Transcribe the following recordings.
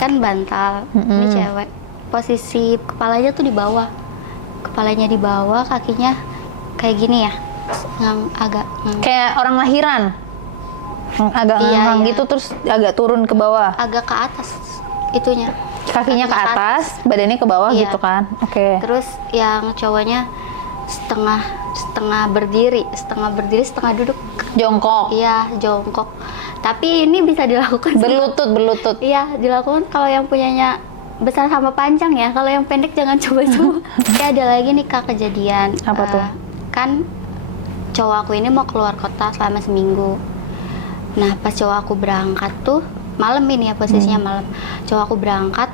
kan bantal, ini cewek. Posisi kepalanya tuh di bawah. Kepalanya di bawah, kakinya kayak gini ya. Agak kayak orang lahiran. Agak ngangkang gitu terus agak turun ke bawah. Agak ke atas itunya. Kakinya ke atas, badannya ke bawah gitu kan. Oke. Terus yang cowoknya setengah berdiri, setengah duduk. Jongkok. Iya, jongkok. Tapi ini bisa dilakukan berlutut. Iya, dilakukan kalau yang punyanya besar sama panjang ya. Kalau yang pendek jangan coba-coba. Ada lagi nih Kak kejadian. Apa tuh? Kan cowok aku ini mau keluar kota selama seminggu. Nah, pas cowok aku berangkat tuh malam ini ya, posisinya malam. Cowok aku berangkat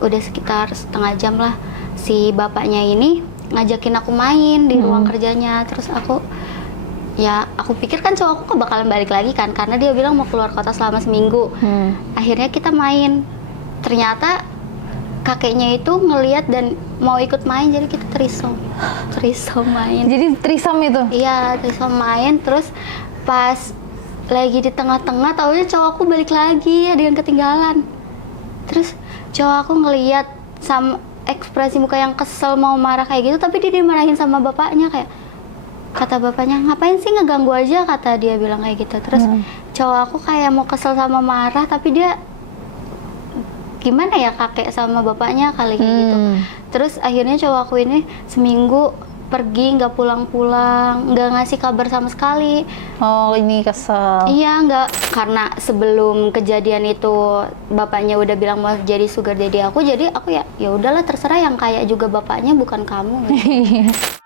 udah sekitar setengah jam lah. Si bapaknya ini ngajakin aku main di ruang kerjanya. Terus aku pikir kan cowok aku bakalan balik lagi kan, karena dia bilang mau keluar kota selama seminggu. Akhirnya kita main. Ternyata kakeknya itu ngelihat dan mau ikut main, jadi kita threesome main. Jadi threesome itu? Iya, threesome main. Terus pas lagi di tengah-tengah, taunya cowokku balik lagi, ada yang ketinggalan. Terus cowok aku ngelihat sama ekspresi muka yang kesel mau marah kayak gitu, tapi dia dimarahin sama bapaknya. Kayak kata bapaknya, ngapain sih ngeganggu aja, kata dia bilang kayak gitu. Terus cowok aku kayak mau kesel sama marah, tapi dia gimana ya, kakek sama bapaknya kali kayak gitu. Terus akhirnya cowok aku ini seminggu pergi, nggak pulang-pulang, nggak ngasih kabar sama sekali. Oh, ini kesel. Iya, nggak, karena sebelum kejadian itu bapaknya udah bilang mau jadi sugar daddy aku, jadi aku ya udahlah terserah, yang kaya juga bapaknya bukan kamu. Gitu.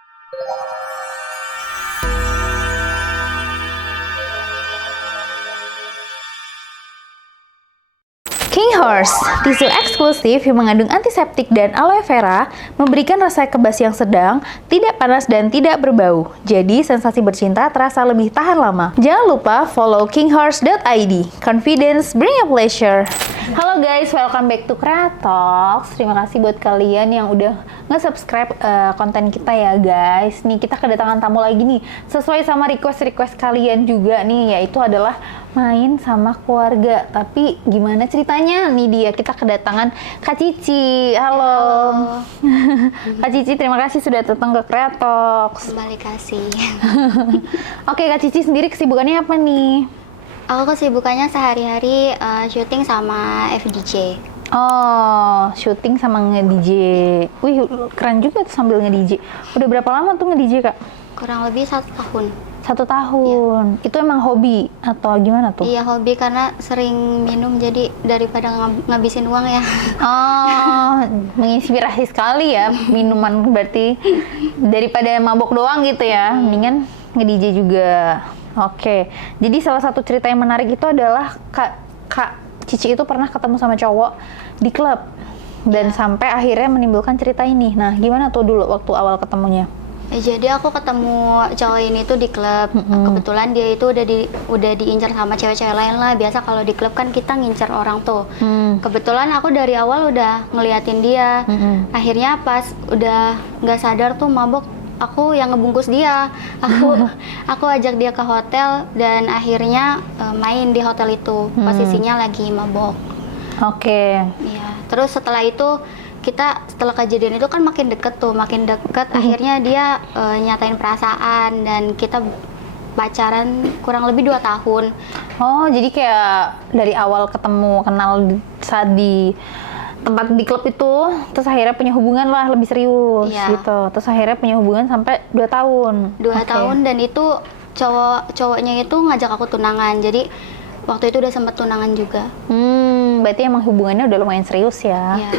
King Horse, tisu eksklusif yang mengandung antiseptik dan aloe vera, memberikan rasa kebas yang sedang, tidak panas dan tidak berbau. Jadi, sensasi bercinta terasa lebih tahan lama. Jangan lupa follow kinghorse.id. Confidence, bring a pleasure. Halo guys, welcome back to Kreatox. Terima kasih buat kalian yang udah nge-subscribe konten kita ya guys. Nih, kita kedatangan tamu lagi nih. Sesuai sama request kalian juga nih, yaitu adalah main sama keluarga. Tapi gimana ceritanya? Nih dia, kita kedatangan Kak Cici. Halo. Kak Cici, terima kasih sudah datang ke Kreatox. Kembali kasih. Oke, Kak Cici sendiri kesibukannya apa nih? Aku kesibukannya sehari-hari syuting sama FDJ. Oh, syuting sama nge-DJ. Wih, keren juga tuh sambil nge-DJ. Udah berapa lama tuh nge-DJ, Kak? Kurang lebih 1 tahun. 1 tahun. Ya. Itu emang hobi atau gimana tuh? Iya, hobi karena sering minum, jadi daripada ngabisin uang ya. Oh, menginspirasi sekali ya minuman, berarti daripada mabok doang gitu ya. Mendingan nge-DJ juga. Oke. Jadi salah satu cerita yang menarik itu adalah Kak Cici itu pernah ketemu sama cowok di klub dan sampai akhirnya menimbulkan cerita ini. Nah, gimana tuh dulu waktu awal ketemunya? Jadi aku ketemu cowok ini tuh di klub. Kebetulan dia itu udah diincar sama cewek-cewek lain lah. Biasa kalau di klub kan kita ngincar orang tuh. Kebetulan aku dari awal udah ngeliatin dia. Akhirnya pas udah nggak sadar tuh mabok, aku yang ngebungkus dia. Aku ajak dia ke hotel dan akhirnya main di hotel itu. Posisinya lagi mabok. Oke. Iya. Terus setelah itu setelah kejadian itu kan makin deket. Akhirnya dia nyatain perasaan dan kita pacaran kurang lebih 2 tahun. Oh, jadi kayak dari awal ketemu, kenal saat di tempat di klub itu, terus akhirnya punya hubungan lah lebih serius gitu. Terus akhirnya punya hubungan sampai 2 tahun. 2 tahun, dan itu cowoknya itu ngajak aku tunangan. Jadi waktu itu udah sempat tunangan juga. Berarti emang hubungannya udah lumayan serius ya. Iya.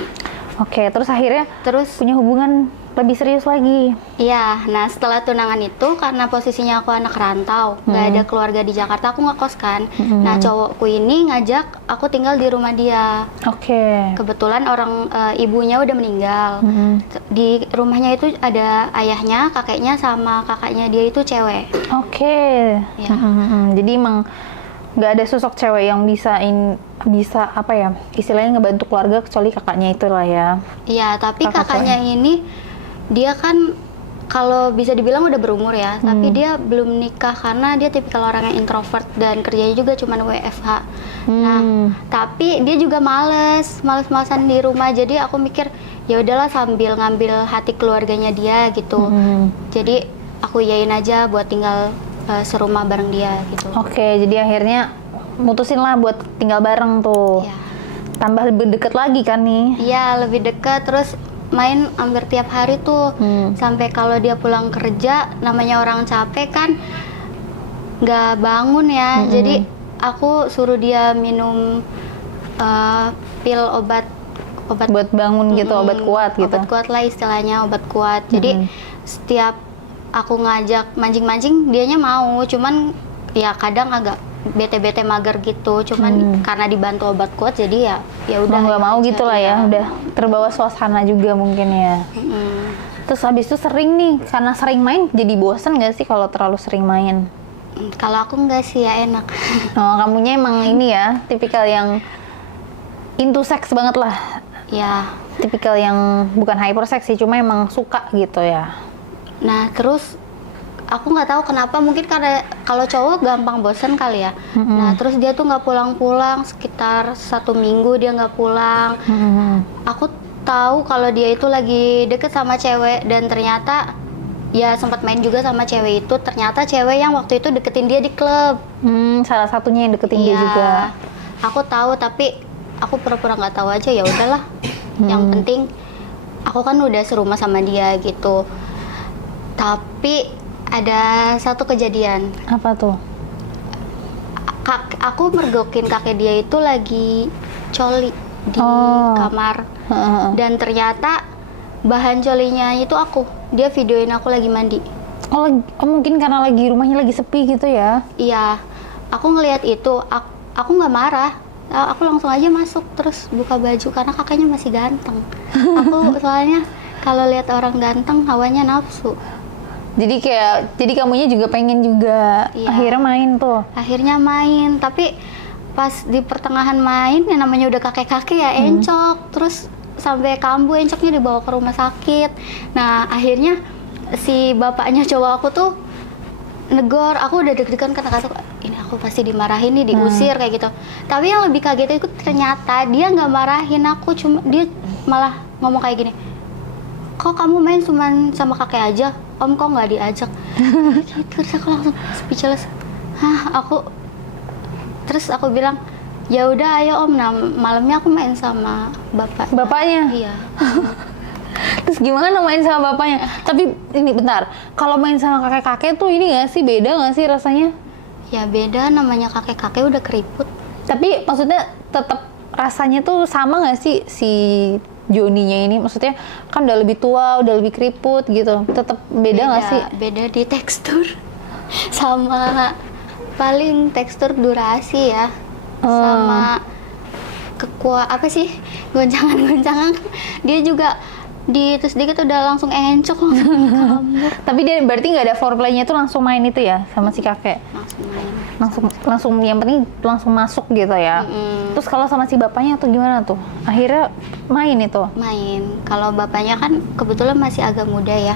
Oke, terus akhirnya punya hubungan lebih serius lagi. Iya, nah setelah tunangan itu karena posisinya aku anak rantau, nggak ada keluarga di Jakarta, aku ngekos kan. Nah cowokku ini ngajak aku tinggal di rumah dia. Oke. Kebetulan ibunya udah meninggal. Di rumahnya itu ada ayahnya, kakeknya, sama kakaknya dia itu cewek. Oke. Ya. Jadi emang nggak ada sosok cewek yang bisa apa ya, istilahnya ngebantu keluarga kecuali kakaknya itulah ya. Iya, tapi kakaknya ini dia kan kalau bisa dibilang udah berumur ya, tapi dia belum nikah karena dia tipikal orang yang introvert dan kerjanya juga cuma WFH. Nah, tapi dia juga males-malesan di rumah. Jadi aku mikir ya udahlah sambil ngambil hati keluarganya dia gitu. Jadi aku iyain aja buat tinggal serumah bareng dia gitu. Oke, jadi akhirnya mutusin lah buat tinggal bareng tuh. Ya. Tambah lebih deket lagi kan nih? Iya, lebih dekat, terus main hampir tiap hari tuh. Sampai kalau dia pulang kerja, namanya orang capek kan nggak bangun ya. Jadi aku suruh dia minum pil obat Buat bangun gitu, obat kuat gitu. Obat kuat lah istilahnya, obat kuat. Jadi setiap aku ngajak mancing-mancing, dianya mau. Cuman ya kadang agak bete-bete mager gitu. Cuman karena dibantu obat kuat, jadi ya udah. Nggak mau gitu lah ya, udah terbawa suasana juga mungkin ya. Terus habis itu sering nih, karena sering main jadi bosen nggak sih kalau terlalu sering main? Kalau aku nggak sih ya enak. Oh, kamunya emang ini ya, tipikal yang into sex banget lah. Ya. Tipikal yang bukan hypersex sih, cuma emang suka gitu ya. Nah terus aku nggak tahu kenapa, mungkin karena kalau cowok gampang bosen kali ya. Nah terus dia tuh nggak pulang-pulang sekitar 1 minggu dia nggak pulang. Aku tahu kalau dia itu lagi deket sama cewek dan ternyata ya sempat main juga sama cewek itu. Ternyata cewek yang waktu itu deketin dia di klub. Salah satunya yang deketin dia Iya, juga. aku tahu tapi aku pura-pura nggak tahu aja, ya udahlah. Yang penting aku kan udah serumah sama dia gitu. Tapi ada satu kejadian. Apa tuh? Aku mergokin kakek dia itu lagi coli di kamar. Dan ternyata bahan colinya itu aku. Dia videoin aku lagi mandi. Oh, mungkin karena lagi rumahnya lagi sepi gitu ya? Iya, aku ngelihat itu, aku nggak marah. Aku langsung aja masuk terus buka baju karena kakaknya masih ganteng. Aku soalnya kalau lihat orang ganteng hawanya nafsu. Jadi kamunya juga pengen juga. Iya. Akhirnya main tuh. Akhirnya main, tapi pas di pertengahan main yang namanya udah kakek-kakek ya encok, terus sampai kambuh, encoknya dibawa ke rumah sakit. Nah akhirnya si bapaknya cowok aku tuh negor, aku udah deg-degan karena ini aku pasti dimarahin nih, diusir kayak gitu. Tapi yang lebih kaget itu ternyata dia nggak marahin aku, cuma dia malah ngomong kayak gini, kok kamu main cuman sama kakek aja, om kok nggak diajak? Gitu, terus aku langsung speechless. Terus aku bilang, ya udah ayo om, nah malamnya aku main sama Bapaknya? Iya. Terus gimana main sama bapaknya? Tapi ini bentar, kalau main sama kakek-kakek tuh ini nggak sih, beda nggak sih rasanya? Ya beda, namanya kakek-kakek udah keriput. Tapi maksudnya tetap rasanya tuh sama nggak sih si Joninya ini? Maksudnya kan udah lebih tua, udah lebih keriput gitu. Tetap beda nggak sih? Beda di tekstur. Sama paling tekstur durasi ya. Sama apa sih? Goncangan-goncangan. Dia juga terus dikit udah langsung encok, langsung kambuh. Tapi dia berarti nggak ada foreplaynya tuh langsung main itu ya sama si kakek? Langsung main. Langsung yang penting langsung masuk gitu ya. Terus kalau sama si bapaknya tuh gimana tuh? Akhirnya main itu? Main. Kalau bapaknya kan kebetulan masih agak muda ya.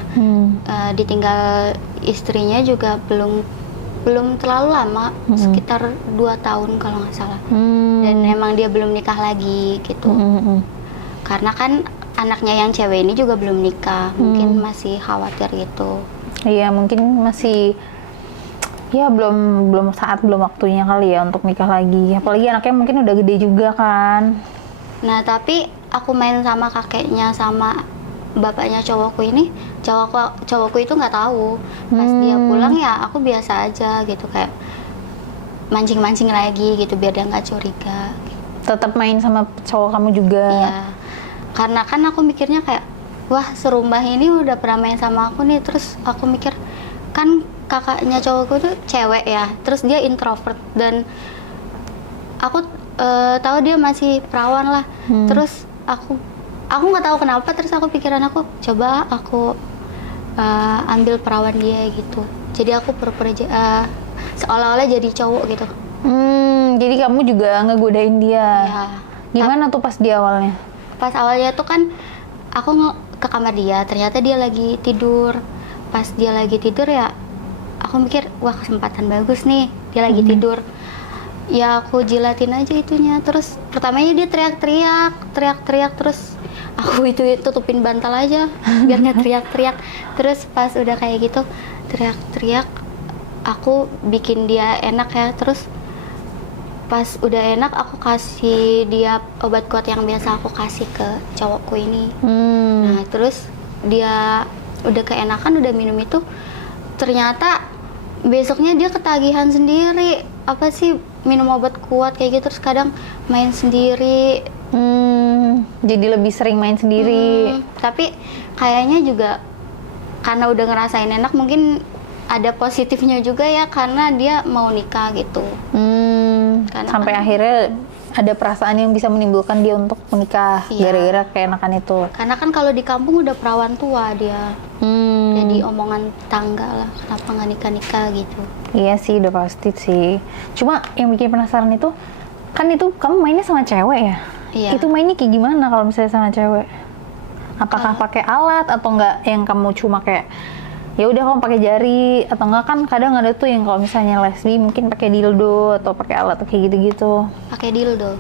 Ditinggal istrinya juga belum terlalu lama, sekitar 2 tahun kalau nggak salah. Dan emang dia belum nikah lagi gitu. Karena kan anaknya yang cewek ini juga belum nikah, mungkin masih khawatir gitu. Iya, mungkin masih ya belum waktunya kali ya untuk nikah lagi. Apalagi anaknya mungkin udah gede juga kan. Nah, tapi aku main sama kakeknya sama bapaknya cowokku ini, cowokku itu nggak tahu. Pas dia pulang ya aku biasa aja gitu, kayak mancing-mancing lagi gitu biar dia nggak curiga. Tetap main sama cowok kamu juga? Iya. Karena kan aku mikirnya kayak, wah serumah ini udah pernah main sama aku nih. Terus aku mikir, kan kakaknya cowokku tuh cewek ya, terus dia introvert. Dan aku tahu dia masih perawan lah. Terus aku nggak tahu kenapa, terus aku pikiran aku, coba aku ambil perawan dia gitu. Jadi aku pura-pura seolah-olah jadi cowok gitu. Jadi kamu juga ngegodain dia? Ya. Gimana tuh pas di awalnya? Pas awalnya tuh kan aku ke kamar dia, ternyata dia lagi tidur. pas dia lagi tidur ya aku mikir wah kesempatan bagus nih, dia lagi tidur. Ya aku jilatin aja itunya. Terus pertamanya dia teriak-teriak terus aku itu tutupin bantal aja biar nggak teriak-teriak. Terus pas udah kayak gitu teriak-teriak, aku bikin dia enak ya. Terus pas udah enak aku kasih dia obat kuat yang biasa aku kasih ke cowokku ini. Nah terus dia udah keenakan, udah minum itu, ternyata besoknya dia ketagihan sendiri. Apa sih, minum obat kuat kayak gitu, terus kadang main sendiri. Jadi lebih sering main sendiri. Tapi kayaknya juga karena udah ngerasain enak, mungkin ada positifnya juga ya, karena dia mau nikah gitu. Karena Sampai kan, akhirnya ada perasaan yang bisa menimbulkan dia untuk menikah gara-gara keenakan itu. karena kan kalau di kampung udah perawan tua dia. Jadi omongan tangga lah, kenapa nggak nikah-nikah gitu. Iya sih, udah pasti sih. Cuma yang bikin penasaran itu, kan itu kamu mainnya sama cewek ya? Iya. Itu mainnya kayak gimana kalau misalnya sama cewek? Apakah pakai alat atau enggak yang kamu cuma kayak ya udah kamu pakai jari, atau enggak kan kadang ada tuh yang kalau misalnya lesbi mungkin pakai dildo atau pakai alat kayak gitu-gitu. Pakai dildo.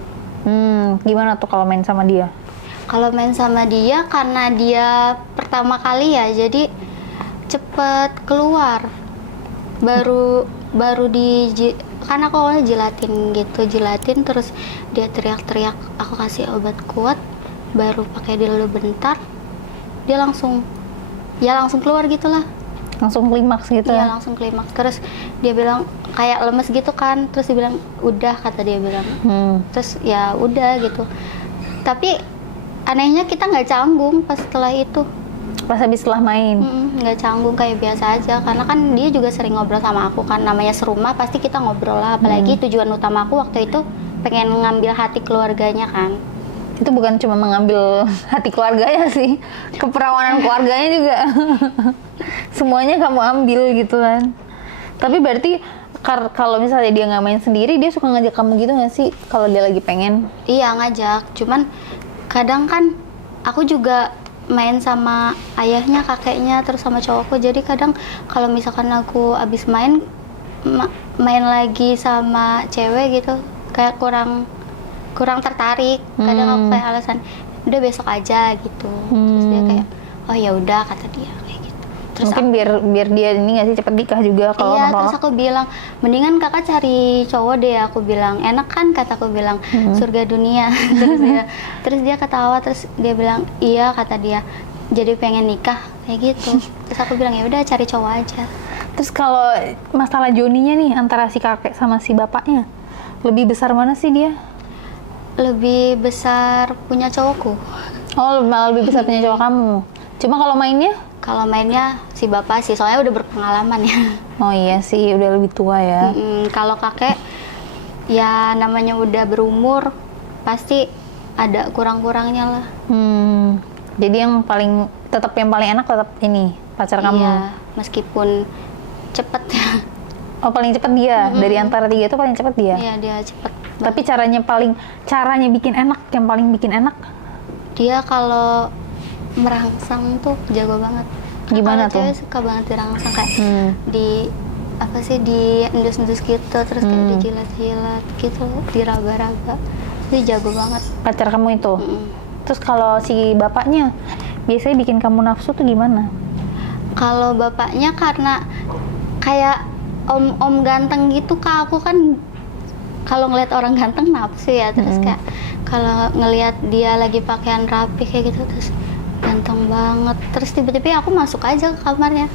Gimana tuh kalau main sama dia? Kalau main sama dia, karena dia pertama kali ya, jadi cepet keluar. Baru karena aku awalnya jilatin terus dia teriak-teriak, aku kasih obat kuat, baru pakai dildo bentar, dia langsung keluar gitulah. Langsung klimaks gitu Iya, ya? langsung klimaks. Terus dia bilang kayak lemes gitu kan, terus dia bilang udah, kata dia bilang. Terus ya udah gitu. Tapi anehnya kita nggak canggung pas setelah itu. Pas habis setelah main? Nggak canggung, kayak biasa aja. Karena kan dia juga sering ngobrol sama aku kan, namanya serumah pasti kita ngobrol lah. Apalagi tujuan utama aku waktu itu pengen ngambil hati keluarganya kan. Itu bukan cuma mengambil hati keluarganya sih, keperawanan keluarganya juga. Semuanya kamu ambil gitu kan. Tapi berarti kalau misalnya dia nggak main sendiri, dia suka ngajak kamu gitu nggak sih kalau dia lagi pengen? Iya, ngajak. Cuman kadang kan aku juga main sama ayahnya, kakeknya, terus sama cowokku. Jadi kadang kalau misalkan aku abis main lagi sama cewek gitu, kayak kurang tertarik. Kadang aku kayak alasan udah besok aja gitu. Terus dia kayak oh ya udah, kata dia kayak gitu. Terus Mungkin biar dia ini nggak sih cepet nikah juga kalau iya, nolak. terus aku bilang mendingan kakak cari cowok deh, aku bilang. Enak kan, kataku bilang, surga dunia. terus dia ketawa, terus dia bilang iya, kata dia, jadi pengen nikah kayak gitu. Terus aku bilang ya udah, cari cowok aja. Terus kalau masalah Joninya nih, antara si kakek sama si bapaknya, lebih besar mana sih dia? Lebih besar punya cowokku. Oh, malah lebih besar punya cowok kamu. Cuma kalau mainnya? Kalau mainnya si bapak sih, soalnya udah berpengalaman ya. Oh iya sih, udah lebih tua ya. Kalau kakek ya namanya udah berumur, pasti ada kurang-kurangnya lah. Jadi yang paling enak tetap ini pacar kamu. Iya, meskipun cepet ya. Oh, paling cepet dia. Dari antara tiga itu paling cepet dia. Iya, dia cepet. Tapi caranya bikin enak, yang paling bikin enak Dia kalau merangsang tuh jago banget. Gimana Kalau cewek tuh? suka banget dirangsang, kayak di endus-endus gitu, terus kayak dijilat-jilat gitu, diraba-raba. Dia jago banget. pacar kamu itu. Terus kalau si bapaknya biasanya bikin kamu nafsu tuh gimana? Kalau bapaknya karena kayak om ganteng gitu, Kak. Aku kan kalau ngeliat orang ganteng nafsu ya, terus kayak kalau ngelihat dia lagi pakaian rapi kayak gitu, terus ganteng banget. Terus tiba-tiba aku masuk aja ke kamarnya.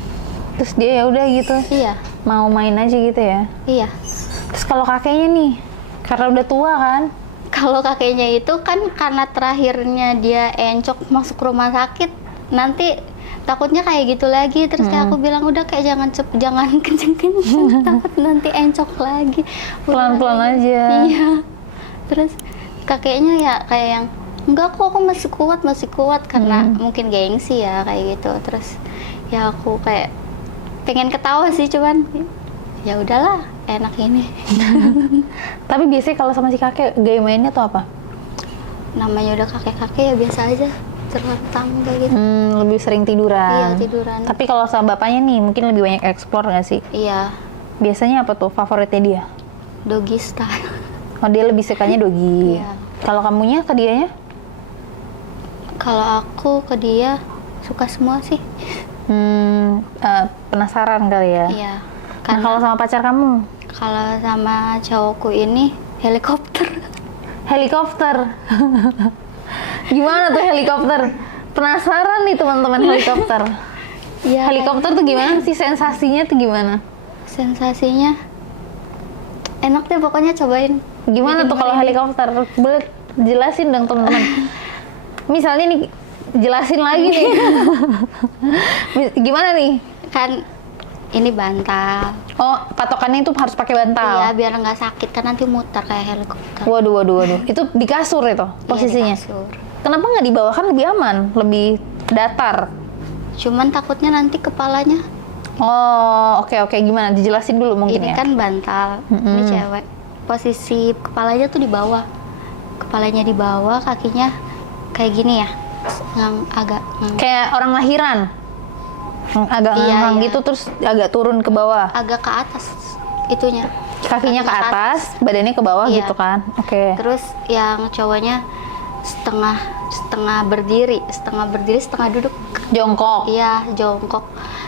Terus dia ya udah gitu, Iya, mau main aja gitu ya. iya. Terus kalau kakeknya nih, karena udah tua kan, Kalau kakeknya itu kan karena terakhirnya dia encok masuk rumah sakit, nanti takutnya kayak gitu lagi. Terus kayak aku bilang udah, kayak jangan kenceng-kenceng, takut nanti encok lagi. pelan-pelan aja. Iya. Terus kakeknya ya kayak yang enggak kok, aku masih kuat karena mungkin gengsi ya kayak gitu. Terus ya aku kayak pengen ketawa sih, cuman ya udahlah, enak ini. Tapi biasanya kalau sama si kakek gaya mainnya tuh apa? Namanya udah kakek-kakek ya biasa aja. terlentang kayak gitu. Lebih sering tiduran. Iya, tiduran. Tapi kalau sama bapaknya nih, mungkin lebih banyak explore nggak sih? Iya, Biasanya apa tuh favoritnya dia? doggy style. Oh, dia lebih sukanya doggy. Iya. Kalau kamunya ke dianya? Kalau aku ke dia suka semua sih. Penasaran kali ya? Iya. Nah, Karena kalau sama pacar kamu? kalau sama cowokku ini helikopter. Helikopter. Gimana tuh helikopter? Penasaran nih teman-teman helikopter. Iya. Helikopter tuh gimana sih, sensasinya tuh gimana? Sensasinya enak deh, pokoknya cobain. Gimana tuh kalau helikopter? Boleh jelasin dong teman-teman. Misalnya nih, jelasin lagi nih. Gimana nih? Kan ini bantal. Oh, patokannya itu harus pakai Iya, bantal. biar nggak sakit kan nanti muter kayak helikopter. Waduh. Itu di kasur itu posisinya. Iya, di kasur. Kenapa nggak di bawah, kan lebih aman, lebih datar? Cuman takutnya nanti kepalanya. Oh, oke. Gimana? Dijelasin dulu mungkin Ini ya. kan bantal. Ini cewek. Posisi kepalanya tuh di bawah. Kepalanya di bawah, kakinya kayak gini ya. Agak Kayak orang lahiran. Agak Iya, ngangkang iya. gitu, terus agak turun ke bawah. agak ke atas itunya. Kakinya ke atas, badannya ke bawah Iya. gitu kan. Oke. Terus yang cowoknya setengah berdiri, setengah duduk. Jongkok. Iya, jongkok.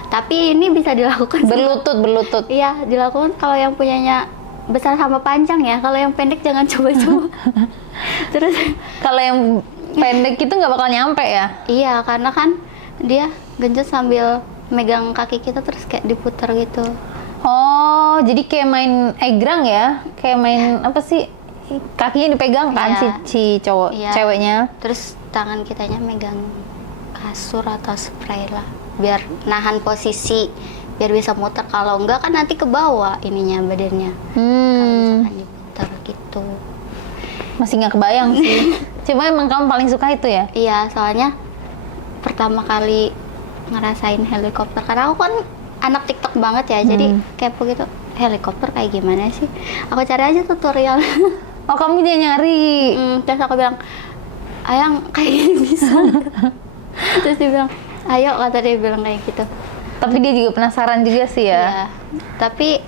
Tapi ini bisa dilakukan Berlutut. Iya, dilakukan kalau yang punyanya besar sama panjang ya. Kalau yang pendek jangan coba-coba. Terus Kalau yang pendek itu nggak bakal nyampe ya? iya, karena kan dia genjot sambil megang kaki kita terus kayak diputar gitu. Oh, jadi kayak main egrang ya? Kayak main apa sih? Kakinya dipegang kan Iya. si cowok, Iya. ceweknya. Terus tangan kitanya megang kasur atau spray lah, biar nahan posisi, biar bisa muter. Kalau enggak kan nanti ke bawah ininya badannya. Kalau misalkan diputar gitu. Masih nggak kebayang sih. Cuma emang kamu paling suka itu ya? Iya, soalnya pertama kali ngerasain helikopter, karena aku kan anak TikTok banget ya, jadi kepo gitu, helikopter kayak gimana sih? Aku cari aja tutorial. Oh, kamu dia nyari. Terus aku bilang, Ayang kayak gini bisa nggak?" Terus dia bilang, ayo, kata dia bilang kayak gitu. Tapi dia juga penasaran juga sih ya. Iya, tapi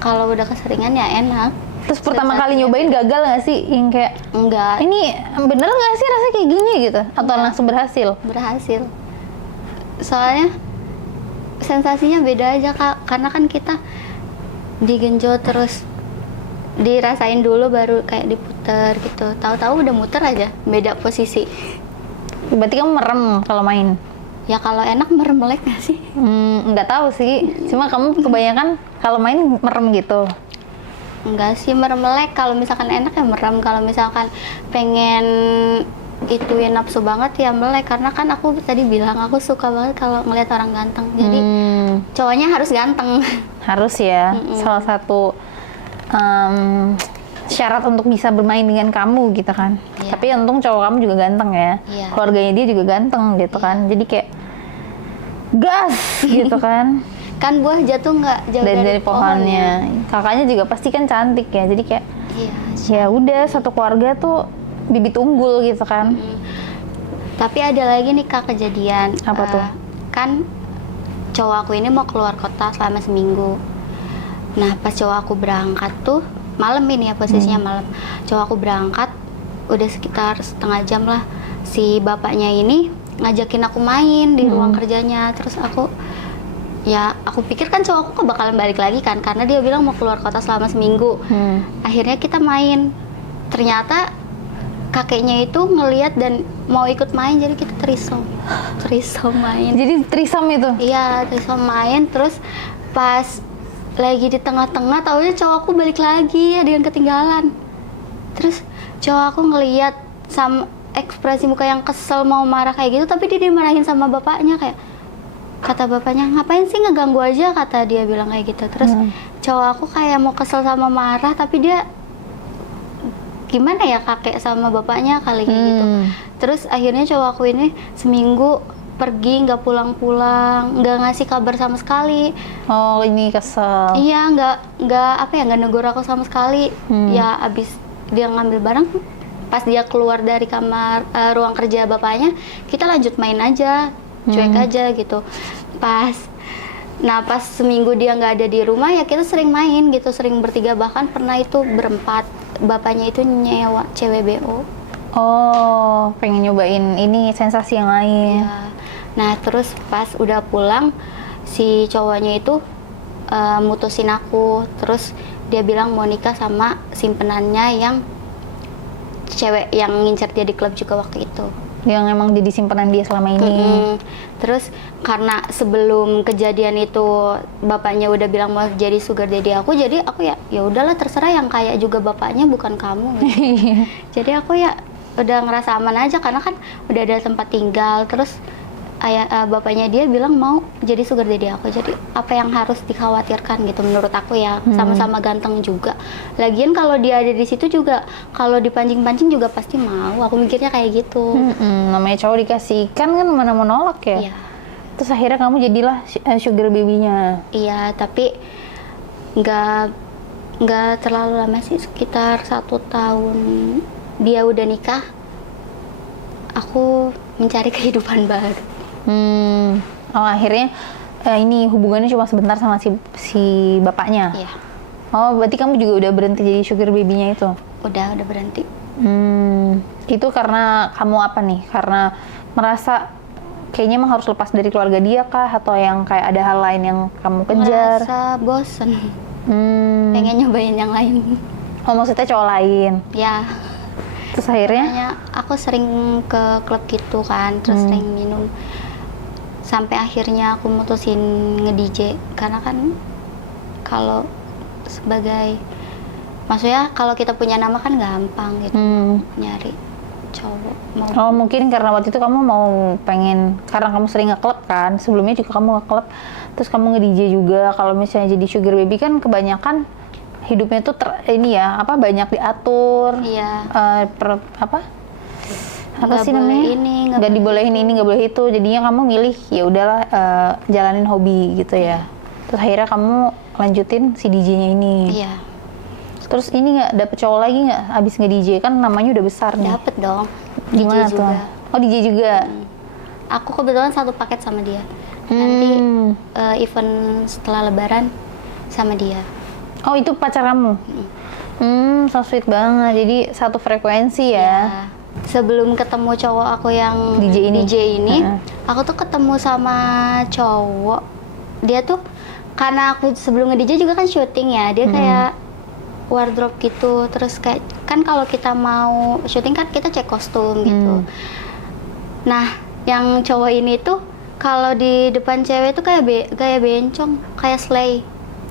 kalau udah keseringan ya enak. Terus pertama kali Sensasinya nyobain gagal nggak sih? Yang kayak, enggak, ini bener nggak sih rasanya kayak gini gitu? Atau langsung berhasil? berhasil. Soalnya sensasinya beda aja Kak, karena kan kita digenjot terus dirasain dulu baru kayak diputer gitu. Tahu-tahu udah muter aja, beda posisi. Berarti kamu merem kalau main? Ya kalau enak merem melek nggak sih? Nggak tahu sih. Cuma kamu kebanyakan kalau main merem gitu. Enggak sih merem melek, kalau misalkan enak ya merem, kalau misalkan pengen ituin nafsu banget ya melek, karena kan aku tadi bilang aku suka banget kalau ngeliat orang ganteng. Jadi cowoknya harus ganteng. Harus ya. Salah satu syarat untuk bisa bermain dengan kamu gitu kan. Iya. Tapi untung cowok kamu juga ganteng ya. Iya. Keluarganya dia juga ganteng gitu kan. Jadi kayak gas gitu kan. Kan buah jatuh nggak jauh Dari pohonnya. Kakaknya juga pasti kan cantik ya. Jadi kayak Iya. ya udah, satu keluarga tuh bibit unggul gitu kan. Tapi ada lagi nih Kak kejadian. Apa tuh? Kan cowok aku ini mau keluar kota selama seminggu. Nah pas cowok aku berangkat tuh malam ini ya, posisinya malam. Cowok aku berangkat udah sekitar setengah jam lah. Si bapaknya ini ngajakin aku main di ruang kerjanya. Terus aku pikir kan cowokku bakalan balik lagi kan, karena dia bilang mau keluar kota selama seminggu. Akhirnya kita main. Ternyata kakeknya itu ngeliat dan mau ikut main, jadi kita threesome main. Jadi threesome itu. Iya, threesome main. Terus pas lagi di tengah-tengah, taunya cowokku balik lagi, ada yang ketinggalan. Terus cowok aku ngeliat sama ekspresi muka yang kesel mau marah kayak gitu, tapi dia dimarahin sama bapaknya. Kayak kata bapaknya, ngapain sih ngeganggu aja, kata dia bilang kayak gitu. Terus cowok aku kayak mau kesel sama marah, tapi dia gimana ya, kakek sama bapaknya kali kayak gitu. Terus akhirnya cowok aku ini seminggu pergi, nggak pulang-pulang, nggak ngasih kabar sama sekali. Oh, ini kesel. Iya, nggak negur aku sama sekali. Ya abis dia ngambil barang pas dia keluar dari kamar ruang kerja bapaknya, kita lanjut main aja, cuek aja gitu. Pas seminggu dia nggak ada di rumah ya kita sering main gitu, sering bertiga, bahkan pernah itu berempat. Bapaknya itu nyewa cewek BO. Oh, pengen nyobain ini sensasi yang lain. Ya. Nah terus pas udah pulang si cowoknya itu mutusin aku, terus dia bilang mau nikah sama simpenannya yang cewek yang ngincer dia di klub juga waktu itu. Yang emang jadi simpenan dia selama ini. Terus karena sebelum kejadian itu bapaknya udah bilang mau jadi sugar daddy aku, jadi aku ya udahlah terserah, yang kaya juga bapaknya bukan kamu gitu. Jadi aku ya udah ngerasa aman aja karena kan udah ada tempat tinggal. Terus bapaknya dia bilang mau jadi sugar daddy aku, jadi apa yang harus dikhawatirkan gitu menurut aku ya. Sama-sama ganteng juga, lagian kalau dia ada di situ juga kalau dipancing-pancing juga pasti mau, aku mikirnya kayak gitu. Namanya cowok dikasihkan kan mana mau nolak ya. Iya. Terus akhirnya kamu jadilah sugar baby-nya. Iya, tapi nggak terlalu lama sih, sekitar 1 tahun dia udah nikah, aku mencari kehidupan baru. Oh akhirnya ini hubungannya cuma sebentar sama si bapaknya. Iya, Oh berarti kamu juga udah berhenti jadi sugar baby-nya itu? udah berhenti. Itu karena kamu apa nih? Karena merasa kayaknya emang harus lepas dari keluarga dia kah? Atau yang kayak ada hal lain yang kamu kejar? Merasa bosen, pengen nyobain yang lain. Oh maksudnya cowok lain? Ya, Terus akhirnya? makanya aku sering ke klub gitu kan, terus sering minum. Sampai akhirnya aku mutusin nge-DJ, karena kan kalau sebagai, maksudnya kalau kita punya nama kan gampang gitu nyari cowok mau. Oh mungkin karena waktu itu kamu mau pengen, karena kamu sering nge-club kan, sebelumnya juga kamu nge-club, terus kamu nge-DJ juga. Kalau misalnya jadi sugar baby kan kebanyakan hidupnya tuh banyak diatur. Iya. Apa Nggak sih boleh namanya? ini, nggak dibolehin ini, nggak boleh itu. Jadinya kamu milih ya udahlah jalanin hobi gitu ya. Terus akhirnya kamu lanjutin si DJ-nya ini. Iya, Terus ini nggak dapet cowok lagi nggak abis nge-DJ, kan namanya udah besar nih. dapet dong. Gimana DJ tuh? juga. Oh DJ juga. Aku kebetulan satu paket sama dia. Nanti event setelah Lebaran sama dia. Oh itu pacar kamu? So sweet banget. Jadi satu frekuensi ya. Ya. Sebelum ketemu cowok aku yang DJ ini. aku tuh ketemu sama cowok. Dia tuh karena aku sebelum nge-DJ juga kan syuting ya. Dia kayak wardrobe gitu. Terus kayak kan kalau kita mau syuting kan kita cek kostum gitu. Nah, yang cowok ini tuh kalau di depan cewek tuh kayak bencong, kayak slay.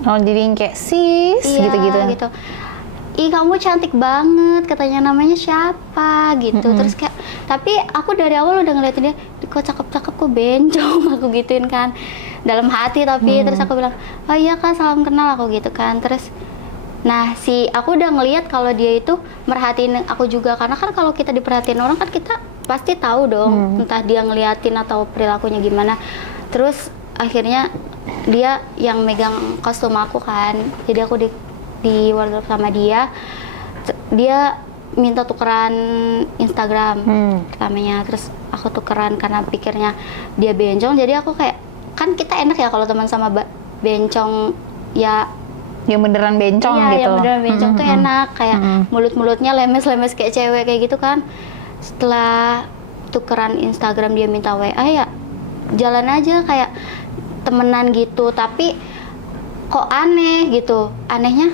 Oh jadi yang kayak sis Iya, gitu-gitu. gitu. Ih kamu cantik banget, katanya, namanya siapa gitu. Terus kayak, tapi aku dari awal udah ngeliatin dia, kok cakep-cakep, kok bencong, aku gituin kan dalam hati. Tapi terus aku bilang, oh iya kak, salam kenal, aku gitu kan. Terus nah aku udah ngeliat kalau dia itu merhatiin aku juga, karena kan kalau kita diperhatiin orang kan kita pasti tahu dong, entah dia ngeliatin atau perilakunya gimana. Terus akhirnya dia yang megang kostum aku kan, jadi aku di wardrobe sama dia. Dia minta tukeran Instagram pertamanya, terus aku tukeran karena pikirnya dia bencong. Jadi aku kayak, kan kita enak ya kalau teman sama bencong ya, yang beneran bencong iya, gitu. yang beneran bencong tuh enak, kayak mulut-mulutnya lemes-lemes kayak cewek kayak gitu kan. Setelah tukeran Instagram dia minta WA, ya jalan aja kayak temenan gitu. Tapi kok aneh gitu, anehnya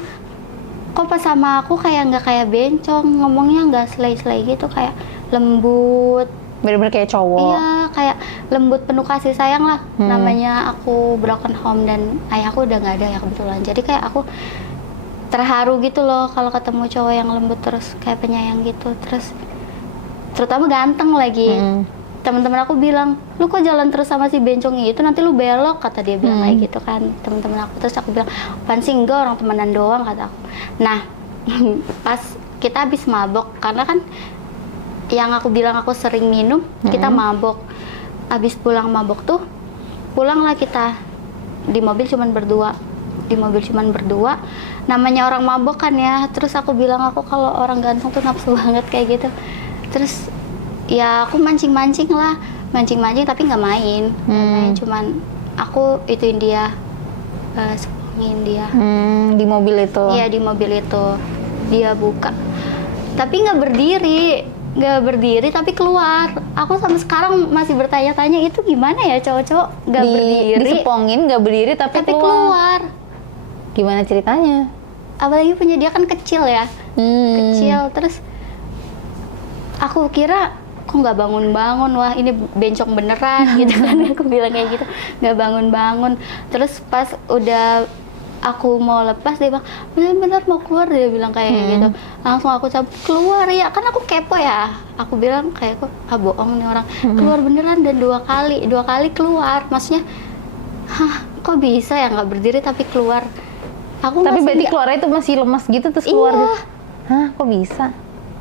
kok pas sama aku kayak nggak kayak bencong, ngomongnya nggak slay-slay gitu, kayak lembut, Bener-bener kayak cowok. iya kayak lembut, penuh kasih sayang lah. Namanya aku broken home dan ayahku udah nggak ada ya kebetulan, jadi kayak aku terharu gitu loh kalau ketemu cowok yang lembut terus kayak penyayang gitu. Terus terutama ganteng lagi. Teman-teman aku bilang, lu kok jalan terus sama si bencong itu, nanti lu belok, kata dia bilang kayak gitu kan, teman-teman aku. Terus aku bilang, apaan sih, enggak, orang temenan doang, kata aku. Nah pas kita habis mabok, karena kan yang aku bilang aku sering minum, kita mabok. Habis pulang mabok tuh, pulanglah kita di mobil cuman berdua. namanya orang mabok kan ya, terus aku bilang aku kalau orang ganteng tuh nafsu banget kayak gitu. Terus ya aku mancing-mancing tapi nggak main. Cuman aku ituin dia, sepongin dia. Di mobil itu? Iya, di mobil itu dia buka, tapi nggak berdiri tapi keluar. Aku sampai sekarang masih bertanya-tanya itu gimana ya cowok-cowok nggak berdiri, disepongin nggak berdiri tapi keluar. Gimana ceritanya? Apalagi punya dia kan kecil ya, kecil. Terus aku kira kok nggak bangun-bangun, wah ini bencong beneran gitu kan. Aku bilang kayak gitu, nggak bangun-bangun. Terus pas udah aku mau lepas, dia bilang bener-bener mau keluar, dia bilang kayak gitu. Langsung aku cabut, keluar ya, kan aku kepo ya. Aku bilang kayak kok bohong nih orang, keluar beneran. Dan dua kali keluar. Maksudnya kok bisa ya nggak berdiri tapi keluar. Tapi berarti keluarnya itu masih lemas gitu terus keluar gitu. Kok bisa?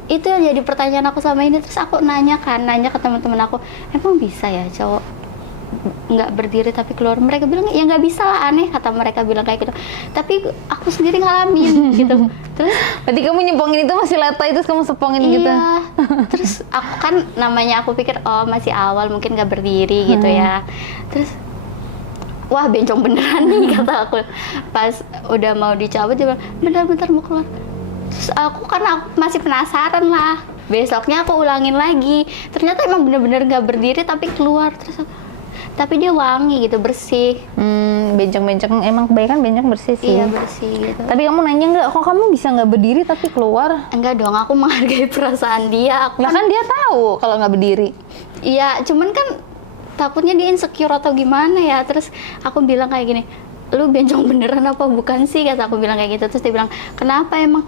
Itu yang jadi pertanyaan aku sama ini. Terus aku nanya ke teman-teman aku, emang bisa ya cowok nggak berdiri tapi keluar? Mereka bilang ya nggak bisa lah, aneh, kata mereka bilang kayak gitu. Tapi aku sendiri ngalamin gitu. Terus berarti kamu nyempongin itu masih letoy terus kamu sepongin gitu? Iya. Terus aku kan namanya aku pikir masih awal mungkin nggak berdiri gitu ya. Terus wah bencong beneran nih kata aku. Pas udah mau dicabut dia bilang bentar mau keluar. Terus aku masih penasaran lah. Besoknya aku ulangin lagi. Ternyata emang bener-bener nggak berdiri tapi keluar. Terus tapi dia wangi gitu, bersih. Bencong-bencong emang kebanyakan bencong bersih sih. Iya, bersih gitu. Tapi kamu nanya nggak, kok kamu bisa nggak berdiri tapi keluar? Enggak dong, aku menghargai perasaan dia. Lah kan dia tahu kalau nggak berdiri. Iya, cuman kan takutnya dia insecure atau gimana ya. Terus aku bilang kayak gini, lu bencong beneran apa bukan sih, kata aku bilang kayak gitu. Terus dia bilang, kenapa emang?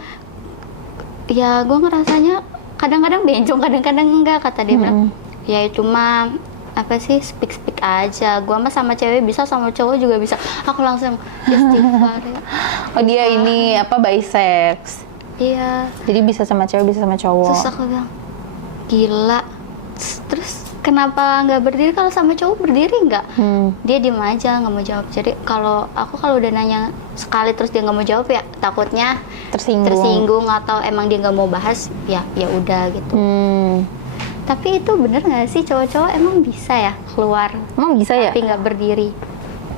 Ya gue ngerasanya kadang-kadang bencong, kadang-kadang enggak, kata dia bilang. Ya cuma apa sih, speak aja. Gua mah sama cewek bisa, sama cowok juga bisa. Aku langsung istighfar ya. Oh dia ini apa, bisex? Iya. Jadi bisa sama cewek, bisa sama cowok. Terus aku bilang, gila. Terus kenapa nggak berdiri? Kalau sama cowok berdiri nggak? Dia diem aja, nggak mau jawab. Jadi kalau udah nanya sekali terus dia nggak mau jawab, ya takutnya tersinggung atau emang dia nggak mau bahas, ya udah gitu. Tapi itu bener nggak sih cowok-cowok emang bisa ya keluar? Emang bisa ya? Tapi nggak berdiri.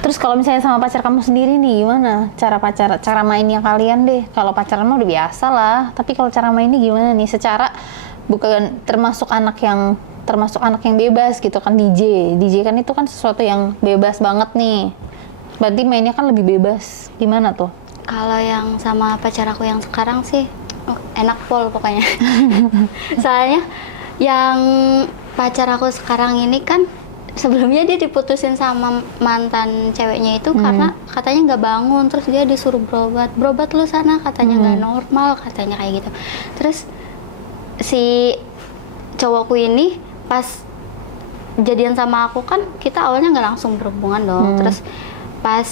Terus kalau misalnya sama pacar kamu sendiri nih, gimana cara mainnya kalian deh? Kalau pacaran mah udah biasa lah, tapi kalau cara mainnya gimana nih? Secara bukan termasuk anak yang bebas gitu kan, DJ kan itu kan sesuatu yang bebas banget nih. Berarti mainnya kan lebih bebas. Gimana tuh? Kalau yang sama pacar aku yang sekarang sih enak pol pokoknya. Soalnya yang pacar aku sekarang ini kan sebelumnya dia diputusin sama mantan ceweknya itu karena katanya nggak bangun, terus dia disuruh berobat lu sana, katanya nggak normal, katanya kayak gitu. Terus si cowokku ini pas jadian sama aku kan kita awalnya nggak langsung berhubungan dong. Terus pas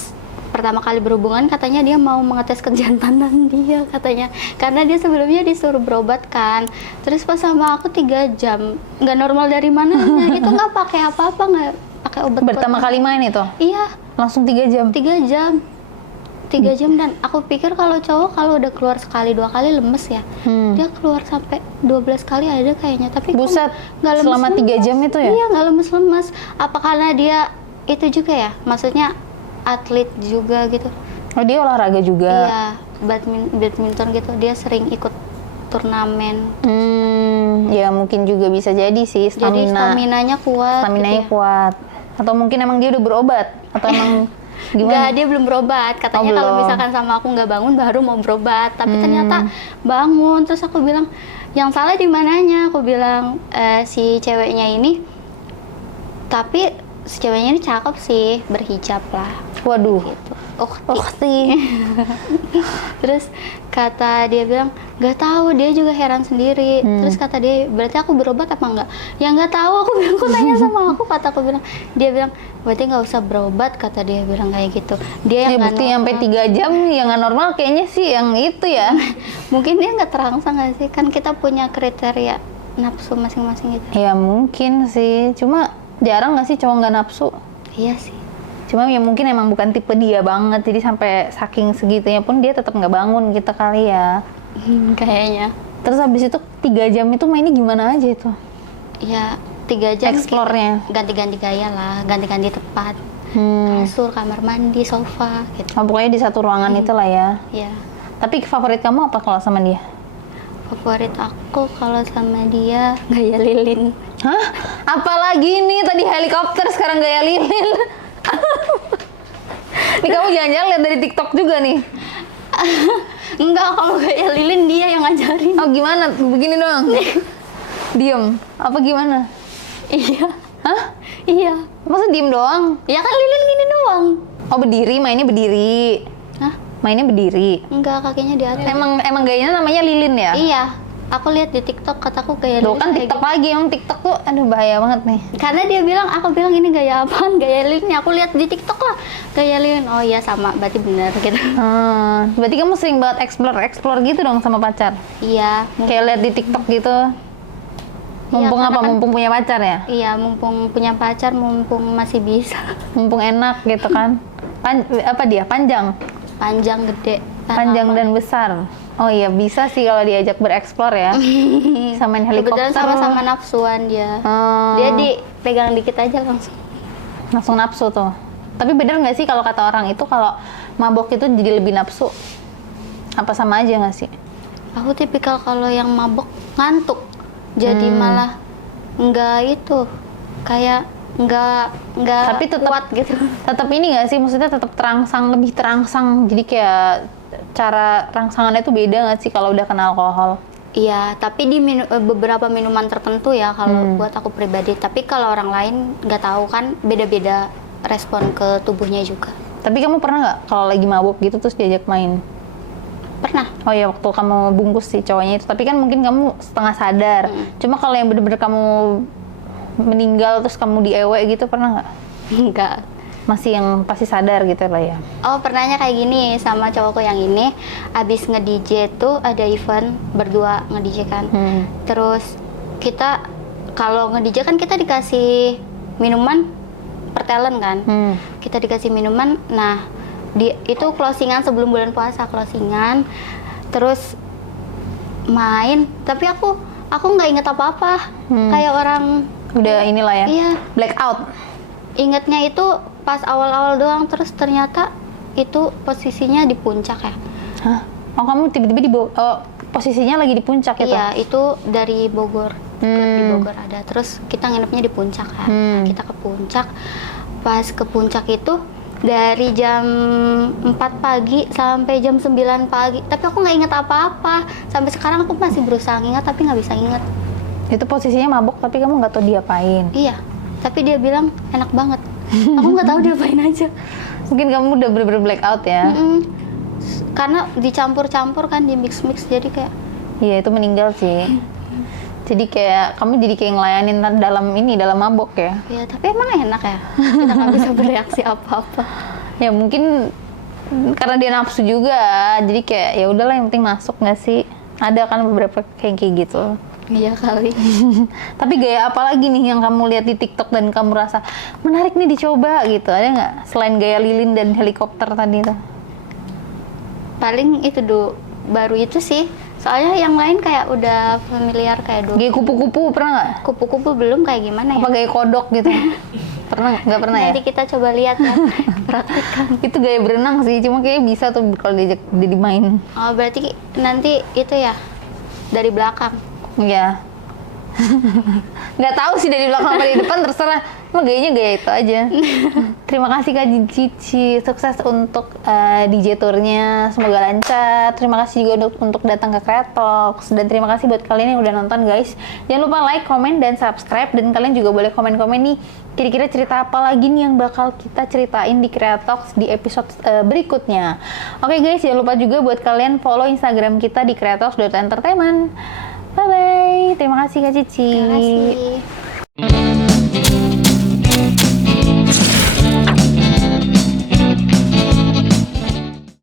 pertama kali berhubungan katanya dia mau mengetes kejantanan dia, katanya karena dia sebelumnya disuruh berobat kan. Terus pas sama aku 3 jam nggak normal dari mana gitu, nggak pakai apa-apa, nggak pakai obat. Pertama kali main itu? Iya, langsung 3 jam? 3 jam 3 jam. Dan aku pikir kalau cowok kalau udah keluar sekali 2 kali lemes ya, dia keluar sampai 12 kali ada kayaknya. Tapi buset, nggak lemes selama 3 jam itu ya? Iya, nggak lemes. Apa karena dia itu juga ya, maksudnya atlet juga gitu. Oh dia olahraga juga? Iya, badminton gitu, dia sering ikut turnamen. Ya mungkin juga bisa jadi sih, jadi staminanya kuat. Staminanya gitu kuat. Atau mungkin emang dia udah berobat? Atau emang gimana? Enggak, dia belum berobat. Katanya kalau misalkan sama aku nggak bangun baru mau berobat. Tapi ternyata bangun. Terus aku bilang, yang salah di mananya? Aku bilang si ceweknya ini. Tapi si ceweknya ini cakep sih, berhijab lah. Waduh, gitu. Ukti. Terus kata dia bilang, nggak tahu, dia juga heran sendiri. Terus kata dia, berarti aku berobat apa enggak? Ya nggak tahu, aku bilang, aku tanya sama aku, kata aku bilang, dia bilang, berarti nggak usah berobat, kata dia bilang kayak gitu. Dia yang bukti sampai 3 jam yang nggak normal kayaknya sih yang itu ya. Mungkin dia nggak terangsang nggak sih? Kan kita punya kriteria nafsu masing-masing gitu. Ya mungkin sih, cuma jarang nggak sih cowok nggak nafsu? Iya sih. Cuma ya mungkin emang bukan tipe dia banget, jadi sampai saking segitunya pun dia tetap nggak bangun gitu kali ya. Kayaknya. Terus habis itu 3 jam itu mainnya gimana aja itu? Ya 3 jam Explore-nya. ganti-ganti gaya lah, ganti-ganti tempat. Kasur, kamar mandi, sofa gitu. Oh, pokoknya di satu ruangan itulah ya. Ya. Tapi favorit kamu apa kalau sama dia? Favorit aku kalau sama dia gaya lilin. Hah? Apalagi nih tadi helikopter sekarang gaya lilin. Nih kamu jangan-jangan lihat dari TikTok juga nih. Enggak, kalau gaya lilin dia yang ngajarin. Oh gimana? Begini doang. Diem. Apa gimana? Iya. Hah? Iya. Masa diem doang? Ya kan lilin gini doang. Oh berdiri, mainnya berdiri. Hah? Mainnya berdiri. Enggak, kakinya di atas. Emang gayanya namanya lilin ya? Iya. Aku lihat di TikTok, kataku gaya Loh lilin. kan kayak TikTok lagi, emang TikTok tuh aduh bahaya banget nih. gitu. Karena dia bilang, aku bilang ini gaya apaan? Gaya lilin. Aku lihat di TikTok lah. Gaya lilin. Oh iya sama, berarti benar gitu. Berarti kamu sering banget explore gitu dong sama pacar? Iya. Kayak lihat di TikTok gitu. Mumpung karena apa? kan- Mumpung punya pacar ya? Iya, mumpung punya pacar, mumpung masih bisa. Mumpung enak gitu kan? Apa dia? Panjang? Panjang, gede. Panjang dan besar. Oh iya bisa sih kalau diajak bereksplor ya. Bisa main helikopter. Kebetulan sama-sama nafsuan dia. Dia dipegang dikit aja langsung. Langsung nafsu tuh. Tapi bener nggak sih kalau kata orang itu kalau mabok itu jadi lebih nafsu? Apa sama aja nggak sih? Aku tipikal kalau yang mabok ngantuk. Jadi malah nggak itu. Kayak nggak Tapi tetap kuat gitu. Tetap ini nggak sih? Maksudnya tetap terangsang, lebih terangsang. Jadi kayak cara rangsangannya tuh beda nggak sih kalau udah kena alkohol? Iya, tapi di beberapa minuman tertentu ya kalau buat aku pribadi. Tapi kalau orang lain nggak tahu kan, beda-beda respon ke tubuhnya juga. Tapi kamu pernah nggak kalau lagi mabuk gitu terus diajak main? Pernah. Oh ya waktu kamu bungkus si cowoknya itu. Tapi kan mungkin kamu setengah sadar. Cuma kalau yang bener-bener kamu meninggal terus kamu diewe gitu pernah nggak? Enggak. Masih yang pasti sadar gitu lah ya. Oh, pernahnya kayak gini sama cowokku yang ini. Abis nge-DJ tuh ada event berdua nge-DJ kan. Terus kita kalau nge-DJ kan kita dikasih minuman per talent kan. Kita dikasih minuman. Nah, itu closingan sebelum bulan puasa, closingan. Terus main, tapi aku nggak inget apa-apa. Kayak orang Udah inilah ya. Iya. Blackout. Ingetnya itu pas awal-awal doang, terus ternyata itu posisinya di puncak ya. Hah? Oh kamu tiba-tiba posisinya lagi di puncak gitu? Iya, itu dari Bogor. Klub di Bogor ada. Terus kita nginepnya di puncak kan. Nah, kita ke puncak. Pas ke puncak itu dari jam 4 pagi sampai jam 9 pagi. Tapi aku nggak inget apa-apa. Sampai sekarang aku masih berusaha nginget tapi nggak bisa inget. Itu posisinya mabuk tapi kamu nggak tahu diapain? Iya, tapi dia bilang enak banget. Aku nggak tahu diapain aja. Mungkin kamu udah bener-bener blackout ya? Karena dicampur-campur kan, di mix-mix jadi kayak. Iya itu meninggal sih. Jadi kayak kamu jadi kayak ngelayanin dalam mabok ya? Ya tapi emang enak ya. Kita nggak bisa bereaksi apa-apa. Ya mungkin karena dia nafsu juga. Jadi kayak ya udahlah yang penting masuk nggak sih? Ada kan beberapa kayak gitu. Iya kali. Tapi gaya apa lagi nih yang kamu lihat di TikTok dan kamu rasa menarik nih dicoba gitu? Ada nggak selain gaya lilin dan helikopter tadi itu? Paling itu baru itu sih. Soalnya yang lain kayak udah familiar kayak Gaya kupu-kupu pernah nggak? Kupu-kupu belum, kayak gimana ya? Apa gaya kodok gitu? Pernah nggak pernah ya? Nanti kita coba lihat ya. Praktekkan. Itu gaya berenang sih, cuma kayaknya bisa tuh kalau diajak jadi main. Oh berarti nanti itu ya dari belakang. Iya. Nggak tahu sih dari belakang apa dari depan, terserah. Cuma gayanya gaya itu aja. Terima kasih Kak Cici, sukses untuk DJ tournya, semoga lancar. Terima kasih juga untuk datang ke Kreatox, dan terima kasih buat kalian yang udah nonton guys. Jangan lupa like, komen, dan subscribe, dan kalian juga boleh komen-komen nih kira-kira cerita apa lagi nih yang bakal kita ceritain di Kreatox di episode berikutnya. Oke guys, jangan lupa juga buat kalian follow Instagram kita di kreatox.entertainment. Bye bye. Terima kasih Kak Cici. Terima kasih.